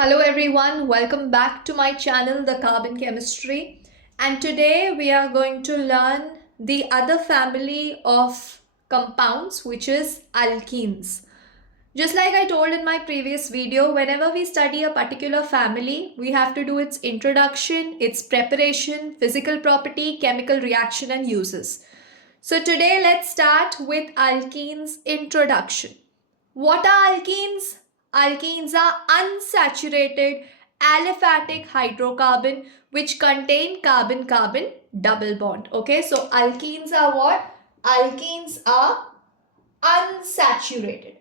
Hello everyone, welcome back to my channel The Carbon Chemistry, and today we are going to learn the other family of compounds, which is alkenes. Just like I told in my previous video, whenever we study a particular family, we have to do its introduction, its preparation, physical property, chemical reaction and uses. So today let's start with alkenes introduction. What are alkenes? Alkenes are unsaturated aliphatic hydrocarbon which contain carbon-carbon double bond. Okay, so alkenes are what? Alkenes are unsaturated.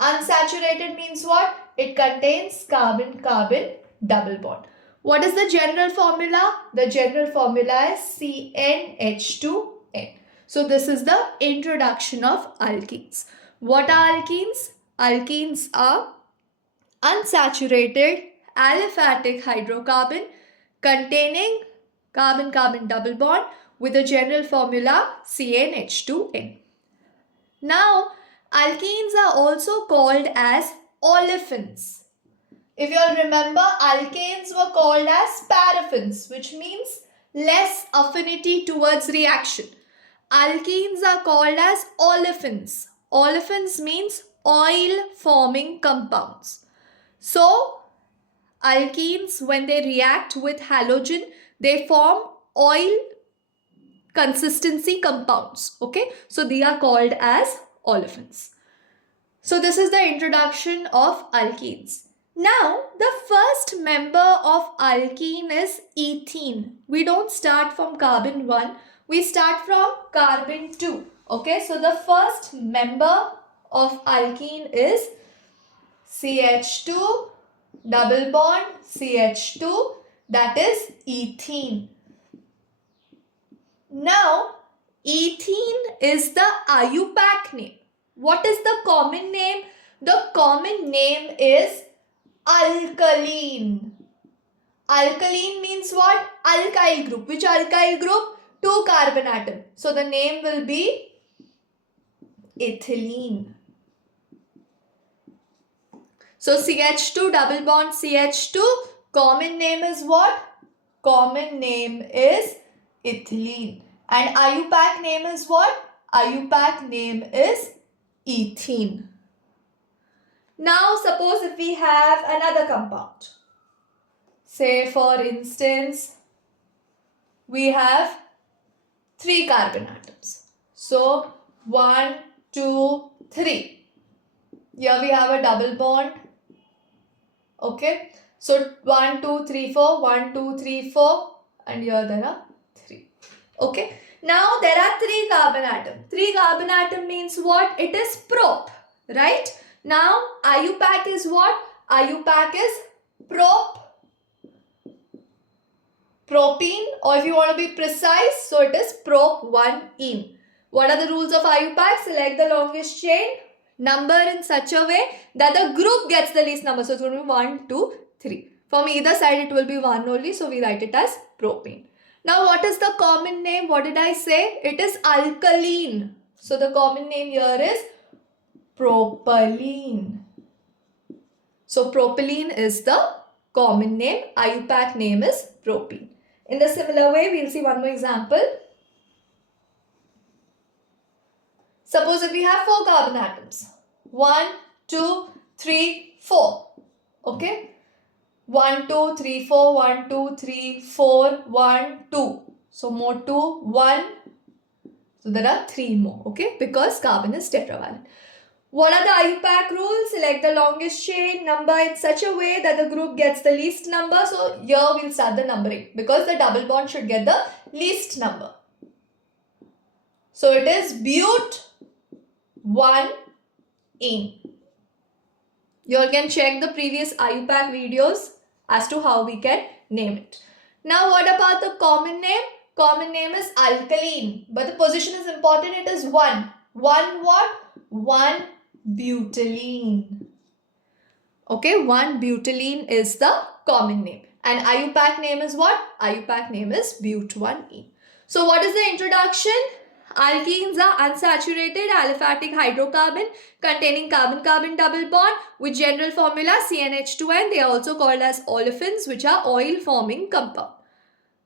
Unsaturated means what? It contains carbon-carbon double bond. What is the general formula? The general formula is CnH2n. So this is the introduction of alkenes. What are alkenes? Alkenes are unsaturated aliphatic hydrocarbon containing carbon-carbon double bond with a general formula CnH2n. Now, alkenes are also called as olefins. If you all remember, alkanes were called as paraffins, which means less affinity towards reaction. Alkenes are called as olefins. Olefins means oil forming compounds. So, alkenes, when they react with halogen, they form oil consistency compounds. Okay, so they are called as olefins. So this is the introduction of alkenes. Now the first member of alkene is ethene. We don't start from carbon 1, we start from carbon 2. Okay, so the first member of alkene is CH2 double bond CH2, that is ethene. Now, ethene is the IUPAC name. What is the common name? The common name is alkaline. Alkaline means what? Alkyl group. Which alkyl group? 2 carbon atom. So the name will be ethylene. So CH2 double bond CH2, common name is what? Common name is ethylene. And IUPAC name is what? IUPAC name is ethene. Now suppose if we have another compound. Say for instance, we have 3 carbon atoms. So 1, 2, 3. Here we have a double bond. Okay. So 1, 2, 3, 4. 1, 2, 3, 4. And here there are 3. Okay. Now there are 3 carbon atoms. 3 carbon atom means what? It is prop. Right? Now IUPAC is what? IUPAC is propene, or if you want to be precise, so it is prop1ene. What are the rules of IUPAC? Select the longest chain, number in such a way that the group gets the least number. So it's going to be 1, 2, 3. From either side it will be 1 only, so we write it as propane. Now what is the common name? What did I say? It is alkaline. So the common name here is propylene. So propylene is the common name. IUPAC name is propene. In the similar way, we'll see one more example. Suppose if we have 4 carbon atoms. 1, 2, 3, 4. Okay. 1, 2, 3, 4, 1, 2, 3, 4, 1, 2. So more 2, 1. So there are 3 more. Okay. Because carbon is tetravalent. What are the IUPAC rules? Select the longest chain, number in such a way that the group gets the least number. So here we'll start the numbering because the double bond should get the least number. So it is but1ene. You all can check the previous IUPAC videos as to how we can name it. Now what about the common name? Common name is alkaline, but the position is important. It is 1. 1 what? 1 butylene. Okay, 1 butylene is the common name. And IUPAC name is what? IUPAC name is but1ene. So what is the introduction? Alkenes are unsaturated aliphatic hydrocarbon containing carbon-carbon double bond with general formula CnH2n. They are also called as olefins, which are oil-forming compound.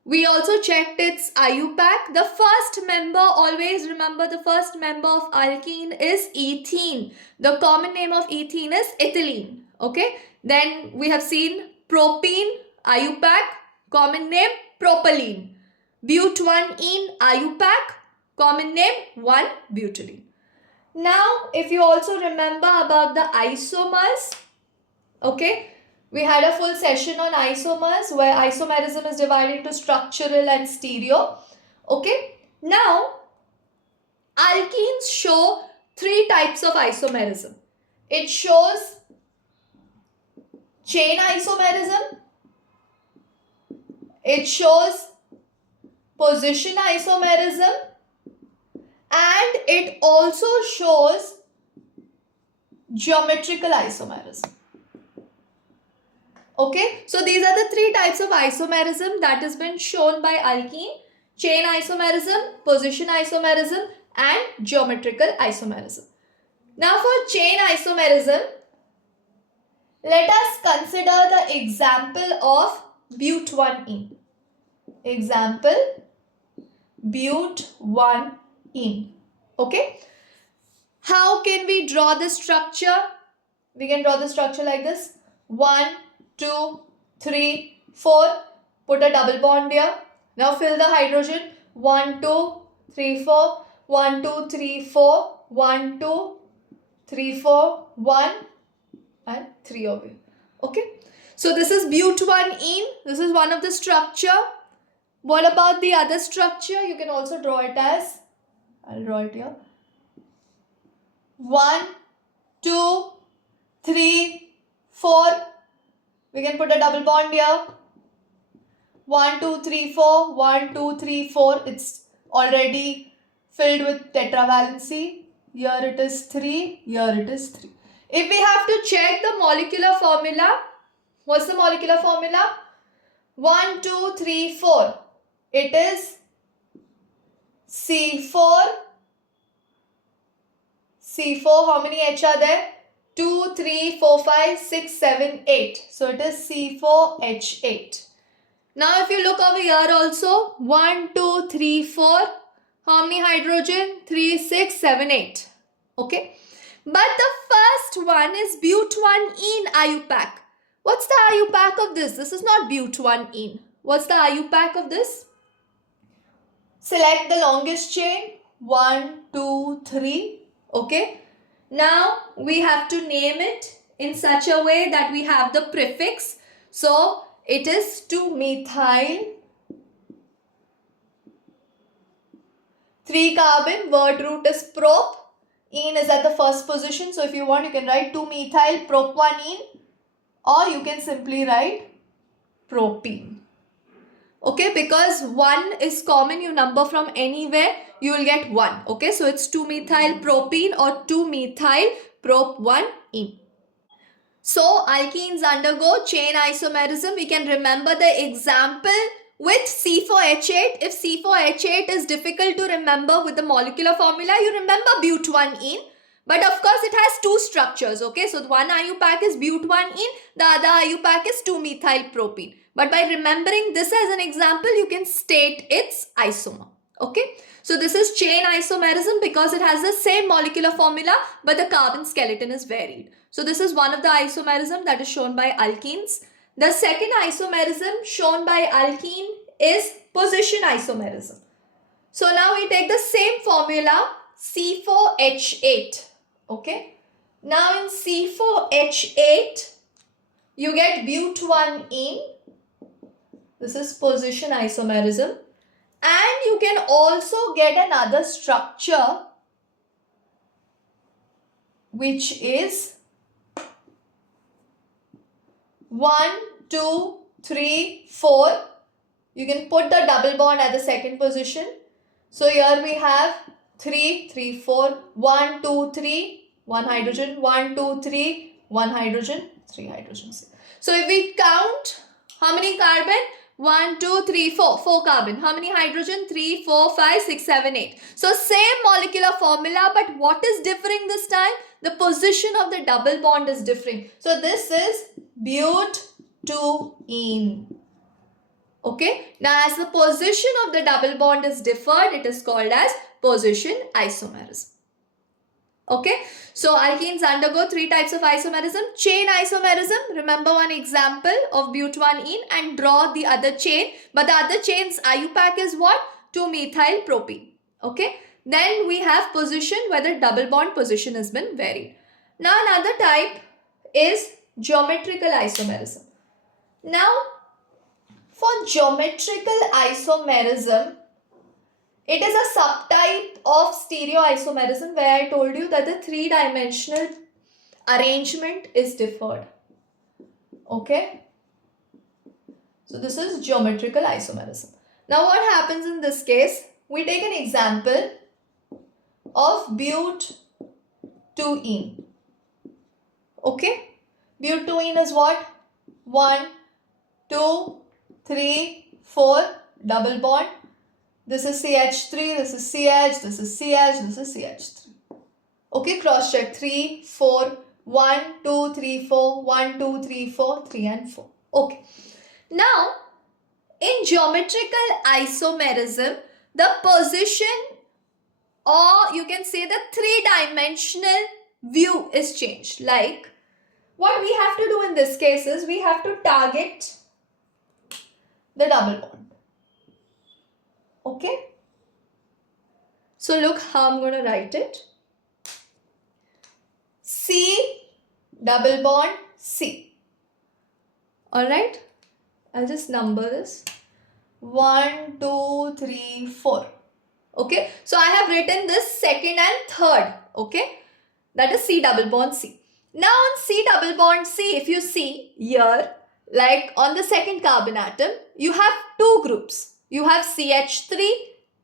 We also checked its IUPAC. The first member, always remember the first member of alkene is ethene. The common name of ethene is ethylene. Okay. Then we have seen propene, IUPAC, common name propylene. But1-ene, IUPAC, common name 1-butylene. Now, if you also remember about the isomers, okay, we had a full session on isomers where isomerism is divided into structural and stereo. Okay. Now, alkenes show three types of isomerism. It shows chain isomerism. It shows position isomerism. And it also shows geometrical isomerism. Okay, so these are the three types of isomerism that has been shown by alkene: chain isomerism, position isomerism, and geometrical isomerism. Now for chain isomerism, let us consider the example of but1-ene. Example, but1-ene. Okay, how can we draw the structure? We can draw the structure like this: 1, 2, 3, 4. Put a double bond here. Now fill the hydrogen. 1, 2, 3, 4. 1, 2, 3, 4. 1, 2, 3, 4. 1 and 3 over here. Okay. So this is but1-ene. This is one of the structure. What about the other structure? You can also draw it as, I'll draw it here. 1, 2, 3, 4. We can put a double bond here. 1, 2, 3, 4. 1, 2, 3, 4. It's already filled with tetravalency. Here it is 3. Here it is 3. If we have to check the molecular formula, what's the molecular formula? 1, 2, 3, 4. It is C4. C4, how many H are there? 2, 3, 4, 5, 6, 7, 8. So it is C4H8. Now if you look over here also, 1, 2, 3, 4. How many hydrogen? 3, 6, 7, 8. Okay. But the first one is but1-ene IUPAC. What's the IUPAC of this? This is not but1-ene. What's the IUPAC of this? Select the longest chain. 1, 2, 3. Okay. Now we have to name it in such a way that we have the prefix. So it is 2-methyl. 3 carbon, word root is prop. Ene is at the first position. So if you want, you can write 2-methyl prop1-ene, or you can simply write propene. Okay, because 1 is common, you number from anywhere, you will get 1. Okay, so it's 2-methyl propene or 2-methyl prop1-ene. So alkenes undergo chain isomerism. We can remember the example with C4H8. If C4H8 is difficult to remember with the molecular formula, you remember but1-ene. But of course, it has two structures. Okay, so one IUPAC is but1-ene, the other IUPAC is 2-methyl propene. But by remembering this as an example, you can state its isomer. Okay, so this is chain isomerism because it has the same molecular formula, but the carbon skeleton is varied. So this is one of the isomerism that is shown by alkenes. The second isomerism shown by alkene is position isomerism. So now we take the same formula, C4H8. Okay. Now in C4H8, you get but1-ene. This is position isomerism. And you can also get another structure which is 1, 2, 3, 4. You can put the double bond at the second position. So here we have 3, 3, 4, 1, 2, 3, 1 hydrogen, 1, 2, 3, 1 hydrogen, 3 hydrogens. So if we count how many carbon? 1, 2, 3, 4. 4 carbon. How many hydrogen? 3, 4, 5, 6, 7, 8. So same molecular formula, but what is differing this time? The position of the double bond is differing. So this is butene. Okay. Now as the position of the double bond is differed, it is called as position isomerism. Okay, so alkenes undergo 3 types of isomerism. Chain isomerism, remember one example of but1ene and draw the other chain. But the other chain's IUPAC is what? 2-methyl propene. Okay, then we have position where the double bond position has been varied. Now another type is geometrical isomerism. Now for geometrical isomerism, it is a subtype of stereoisomerism where I told you that the 3-dimensional arrangement is differed. Okay. So this is geometrical isomerism. Now what happens in this case? We take an example of but2ene. Okay. But2ene is what? 1, 2, 3, 4, double bond. This is CH3, this is CH, this is CH, this is CH3. Okay, cross check. 3, 4, 1, 2, 3, 4, 1, 2, 3, 4, 3 and 4. Okay. Now, in geometrical isomerism, the position, or you can say the 3-dimensional view is changed. Like, what we have to do in this case is we have to target the double bond. Okay. So look how I'm going to write it. C double bond C. Alright. I'll just number this. 1, 2, 3, 4. Okay. So I have written this second and third. Okay. That is C double bond C. Now on C double bond C, if you see here, like on the second carbon atom, you have 2 groups. You have CH3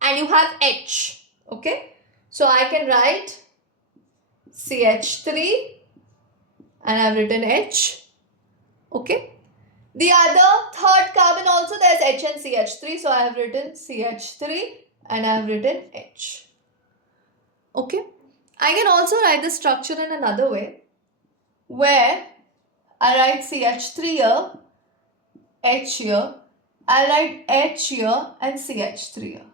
and you have H. Okay. So I can write CH3 and I've written H. Okay. The other third carbon also there is H and CH3. So I have written CH3 and I have written H. Okay. I can also write the structure in another way where I write CH3 here, H here. I'll write H here and CH3 here.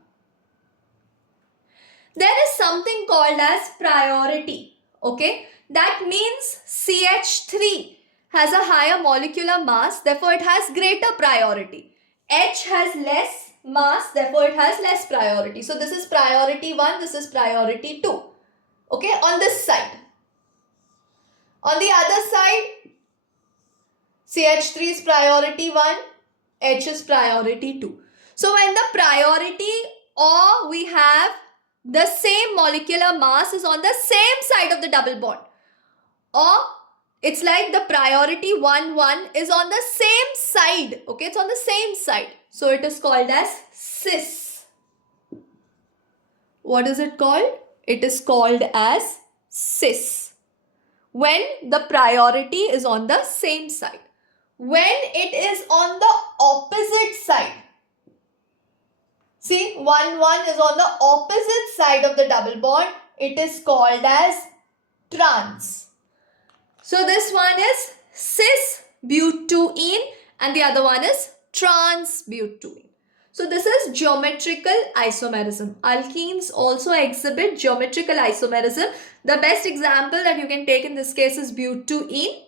There is something called as priority. Okay. That means CH3 has a higher molecular mass. Therefore, it has greater priority. H has less mass. Therefore, it has less priority. So, this is priority 1. This is priority 2. Okay. On this side. On the other side, CH3 is priority 1. H is priority 2. So when the priority or we have the same molecular mass is on the same side of the double bond, or it's like the priority 1, 1 is on the same side. Okay, it's on the same side. So it is called as cis. What is it called? It is called as cis. When the priority is on the same side. When it is on the opposite side. See, 1, 1 is on the opposite side of the double bond. It is called as trans. So this one is cis but2ene and the other one is trans but2ene. So this is geometrical isomerism. Alkenes also exhibit geometrical isomerism. The best example that you can take in this case is but2ene.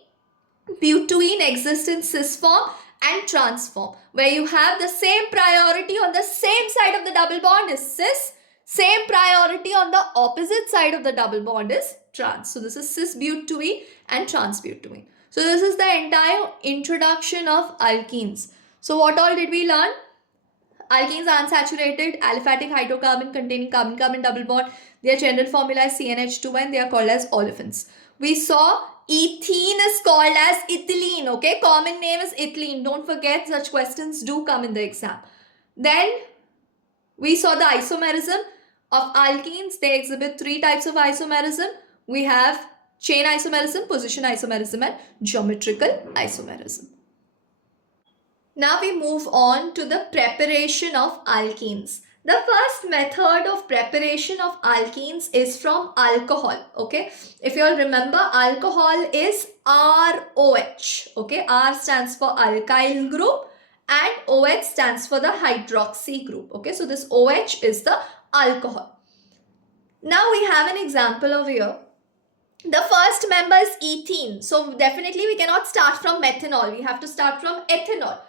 But2ene exists in cis form and trans form, where you have the same priority on the same side of the double bond is cis, same priority on the opposite side of the double bond is trans. So this is cis but2ene and trans but2ene. So this is the entire introduction of alkenes. So what all did we learn? Alkenes are unsaturated aliphatic hydrocarbon containing carbon-carbon double bond. Their general formula is CnH2 and they are called as olefins. We saw ethene is called as ethylene. Okay, common name is ethylene. Don't forget, such questions do come in the exam. Then we saw the isomerism of alkenes. They exhibit 3 types of isomerism. We have chain isomerism, position isomerism and geometrical isomerism. Now we move on to the preparation of alkenes. The first method of preparation of alkenes is from alcohol. Okay, if you all remember, alcohol is ROH. Okay, R stands for alkyl group and OH stands for the hydroxy group. Okay, so this OH is the alcohol. Now we have an example over here. The first member is ethene. So definitely we cannot start from methanol. We have to start from ethanol.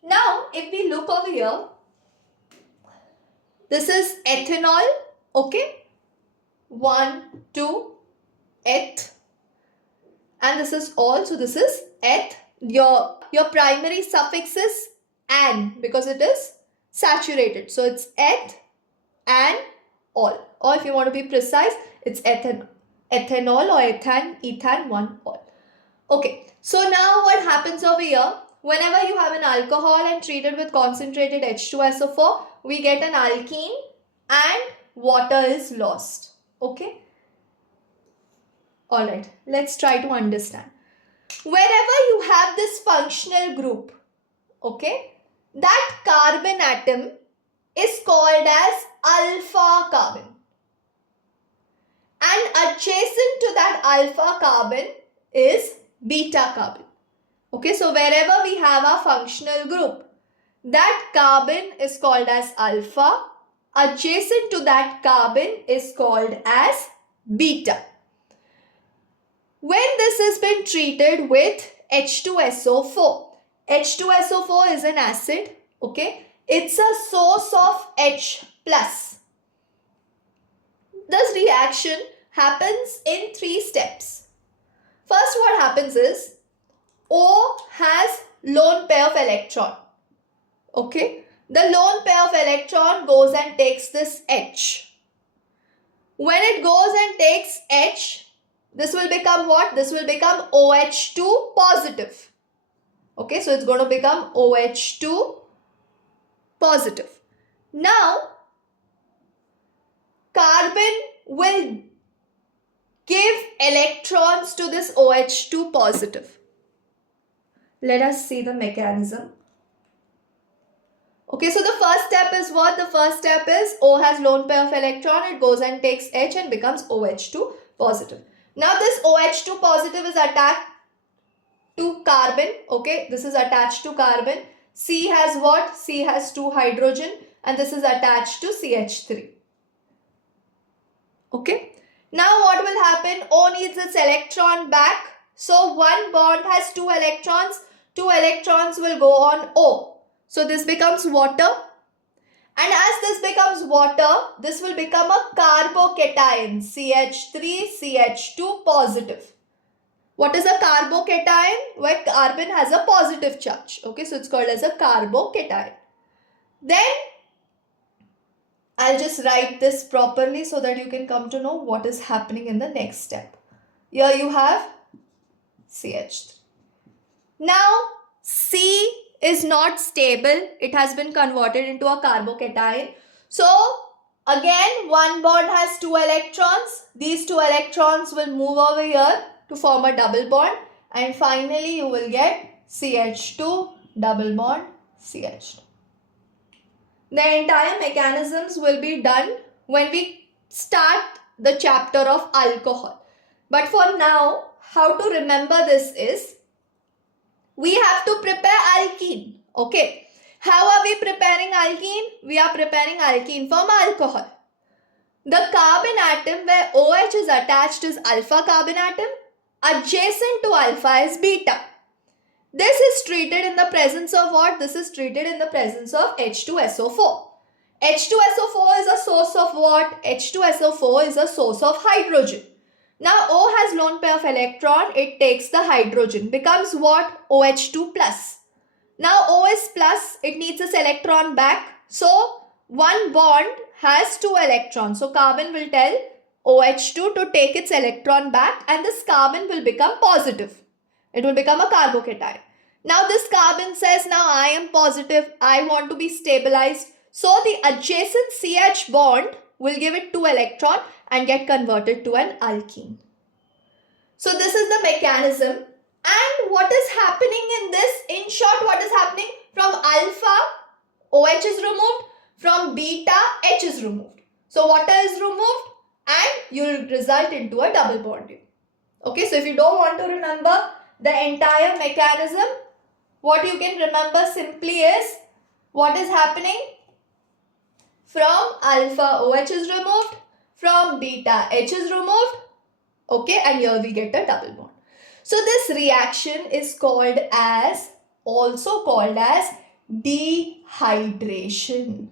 Now, if we look over here, this is ethanol, okay? 1, 2, eth. And this is all, so this is eth. Your primary suffix is an because it is saturated. So it's eth, and all. Or if you want to be precise, it's ethanol or ethan, 1, all. Okay, so now what happens over here? Whenever you have an alcohol and treat it with concentrated H2SO4, we get an alkene and water is lost. Okay? Alright, let's try to understand. Wherever you have this functional group, okay, that carbon atom is called as alpha carbon. And adjacent to that alpha carbon is beta carbon. Okay, so wherever we have a functional group, that carbon is called as alpha. Adjacent to that carbon is called as beta. When this has been treated with H2SO4, H2SO4 is an acid, okay? It's a source of H+. This reaction happens in 3 steps. First, what happens is, O has lone pair of electron. Okay. The lone pair of electron goes and takes this H. When it goes and takes H, this will become what? This will become OH2 positive. Okay. So it's going to become OH2 positive. Now, carbon will give electrons to this OH2 positive. Let us see the mechanism. Okay, so the first step is what? The first step is O has lone pair of electron. It goes and takes H and becomes OH2 positive. Now this OH2 positive is attached to carbon. Okay, this is attached to carbon. C has what? C has 2 hydrogen and this is attached to CH3. Okay. Now what will happen? O needs its electron back. So one bond has 2 electrons. 2 electrons will go on O. So this becomes water. And as this becomes water, this will become a carbocation. CH3, CH2 positive. What is a carbocation? Where carbon has a positive charge. Okay, so it's called as a carbocation. Then I'll just write this properly so that you can come to know what is happening in the next step. Here you have CH3. Now, C is not stable. It has been converted into a carbocation. So, again, one bond has 2 electrons. These 2 electrons will move over here to form a double bond. And finally, you will get CH2 double bond CH2. The entire mechanisms will be done when we start the chapter of alcohol. But for now, how to remember this is, we have to prepare alkene. Okay. How are we preparing alkene? We are preparing alkene from alcohol. The carbon atom where OH is attached is alpha carbon atom. Adjacent to alpha is beta. This is treated in the presence of what? This is treated in the presence of H2SO4. H2SO4 is a source of what? H2SO4 is a source of hydrogen. Now O has lone pair of electron. It takes the hydrogen. Becomes what? OH2 plus. Now O is plus. It needs its electron back. So one bond has 2 electrons. So carbon will tell OH2 to take its electron back and this carbon will become positive. It will become a carbocation. Now this carbon says, now I am positive. I want to be stabilized. So the adjacent CH bond will give it 2 electron and get converted to an alkene. So this is the mechanism. And what is happening in this? In short, what is happening? From is removed. So water is removed and you'll result into a double bond here. Okay, so if you don't want to remember the entire mechanism, what you can remember simply is what is happening. From alpha OH is removed, from beta H is removed. Okay, and here we get a double bond. So this reaction is also called as dehydration.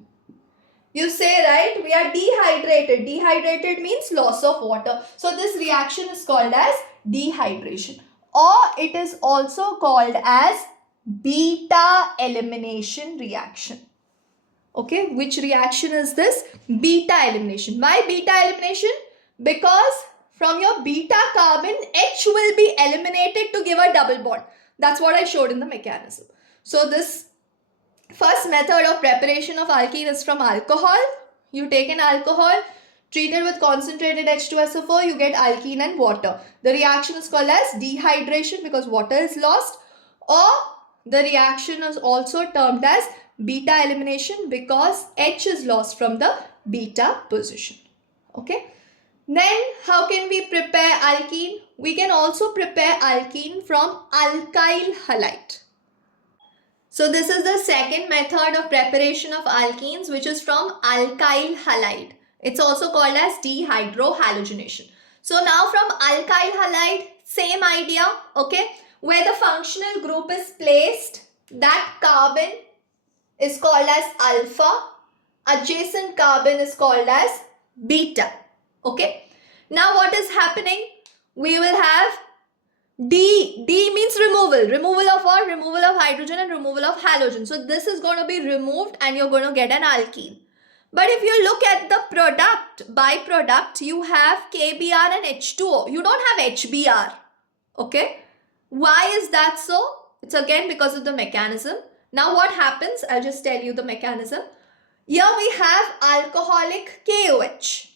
You say, right, we are dehydrated. Dehydrated means loss of water. So this reaction is called as dehydration, or it is also called as beta elimination reaction. Okay, which reaction is this? Beta elimination. Why beta elimination? Because from your beta carbon, H will be eliminated to give a double bond. That's what I showed in the mechanism. So this first method of preparation of alkene is from alcohol. You take an alcohol, treat it with concentrated H2SO4, you get alkene and water. The reaction is called as dehydration because water is lost, or the reaction is also termed as beta elimination because H is lost from the beta position. Okay. Then how can we prepare alkene? We can also prepare alkene from alkyl halide. So this is the second method of preparation of alkenes, which is from alkyl halide. It's also called as dehydrohalogenation. So now from alkyl halide, same idea, okay? Where the functional group is placed, that carbon is called as alpha, adjacent carbon is called as beta. Okay. Now what is happening? We will have D. D means removal. Removal of what? Removal of hydrogen and removal of halogen. So this is going to be removed and you're going to get an alkene. But if you look at the byproduct, you have KBr and H2O. You don't have HBr. Okay. Why is that so? It's again because of the mechanism. Now what happens? I'll just tell you the mechanism. Here we have alcoholic KOH.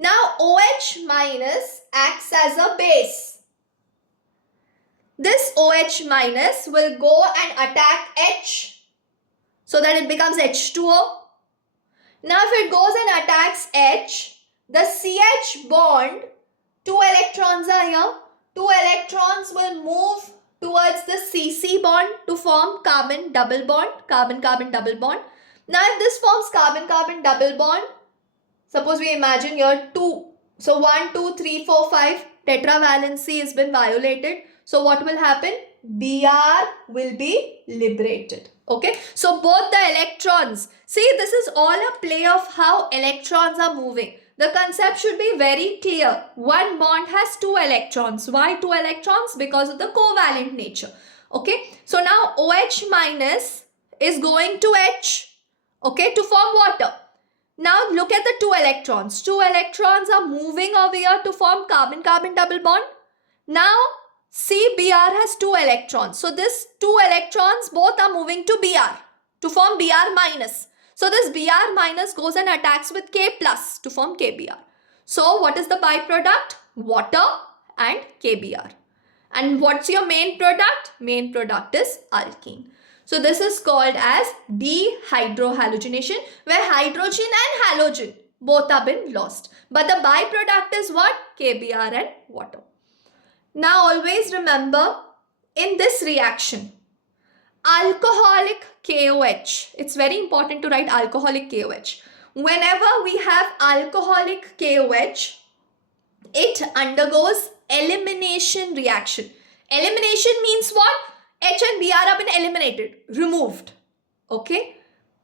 Now OH minus acts as a base. This OH minus will go and attack H so that it becomes H2O. Now if it goes and attacks H, the CH bond, 2 electrons are here. 2 electrons will move towards the CC bond to form carbon double bond, carbon-carbon double bond. Now if this forms carbon-carbon double bond, suppose we imagine here 2. So 1, 2, 3, 4, 5 tetravalency has been violated. So what will happen? Br will be liberated. Okay. So both the electrons, see this is all a play of how electrons are moving. The concept should be very clear. One bond has 2 electrons. Why 2 electrons? Because of the covalent nature. Okay. So now OH minus is going to H. Okay. To form water. Now look at the 2 electrons. 2 electrons are moving over here to form carbon-carbon double bond. Now CBr has 2 electrons. So this 2 electrons both are moving to Br to form Br minus. So this Br minus goes and attacks with K plus to form KBr. So what is the byproduct? Water and KBr. And what's your main product? Main product is alkene. So this is called as dehydrohalogenation, where hydrogen and halogen both have been lost. But the byproduct is what? KBr and water. Now always remember, in this reaction, alcoholic KOH, it's very important to write alcoholic KOH. Whenever we have alcoholic KOH, it undergoes elimination reaction. Elimination means what? H and Br have been eliminated, removed. Okay.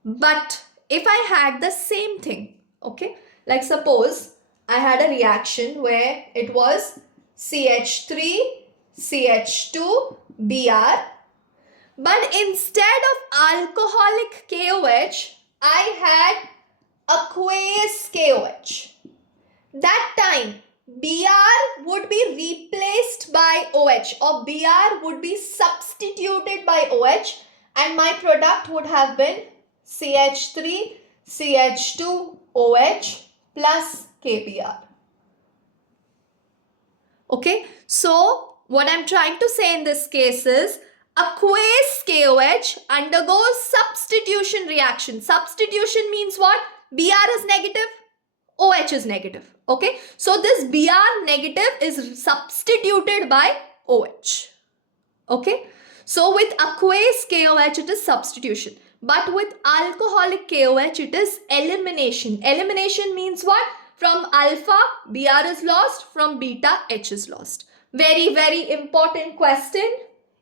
But if I had the same thing, okay, like suppose I had a reaction where it was CH3, CH2, Br. But instead of alcoholic KOH, I had aqueous KOH. That time, Br would be replaced by OH, or Br would be substituted by OH, and my product would have been CH3, CH2, OH plus KBr. Okay, so what I'm trying to say in this case is aqueous KOH undergoes substitution reaction. Substitution means what? Br is negative, OH is negative. Okay, so this Br negative is substituted by OH. Okay, so with aqueous KOH it is substitution, but with alcoholic KOH it is elimination. Elimination means what? From alpha Br is lost, from beta H is lost. Very, very important question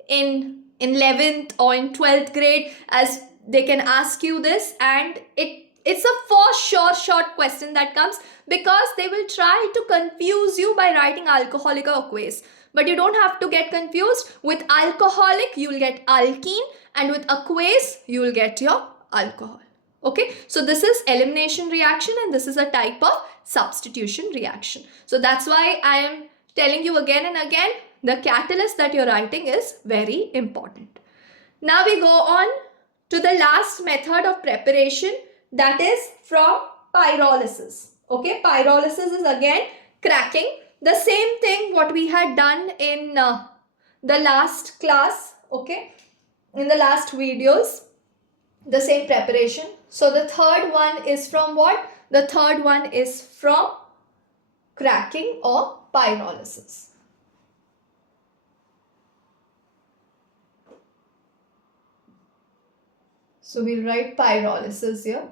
in 11th or in 12th grade, as they can ask you this, and it's a for sure short question that comes, because they will try to confuse you by writing alcoholic or aqueous. But you don't have to get confused. With alcoholic, you will get alkene, and with aqueous, you will get your alcohol. Okay, so this is elimination reaction, and this is a type of substitution reaction. So that's why I am telling you again and again, the catalyst that you're writing is very important. Now we go on to the last method of preparation, that is from pyrolysis. Okay, pyrolysis is again cracking. The same thing what we had done in the last class, okay, in the last videos, the same preparation. So the third one is from what? The third one is from cracking or pyrolysis. So we'll write pyrolysis here.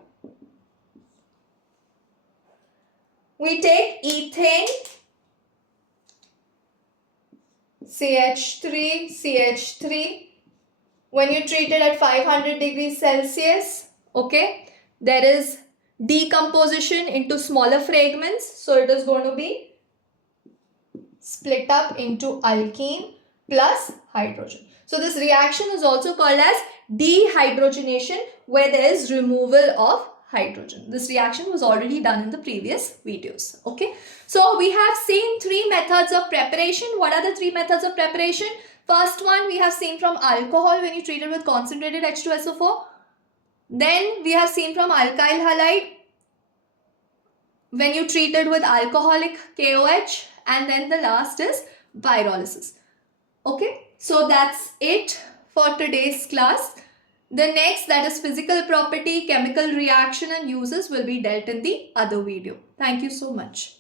We take ethane, CH3. When you treat it at 500 degrees Celsius, okay, there is decomposition into smaller fragments. So it is going to be split up into alkene plus hydrogen. So this reaction is also called as dehydrogenation, where there is removal of hydrogen. This reaction was already done in the previous videos. Okay, so we have seen three methods of preparation. What are the three methods of preparation? First one we have seen from alcohol when you treat it with concentrated H2SO4. Then we have seen from alkyl halide when you treat it with alcoholic KOH, and then the last is pyrolysis. Okay, so that's it for today's class. The next, that is physical property, chemical reaction and uses, will be dealt in the other video. Thank you so much.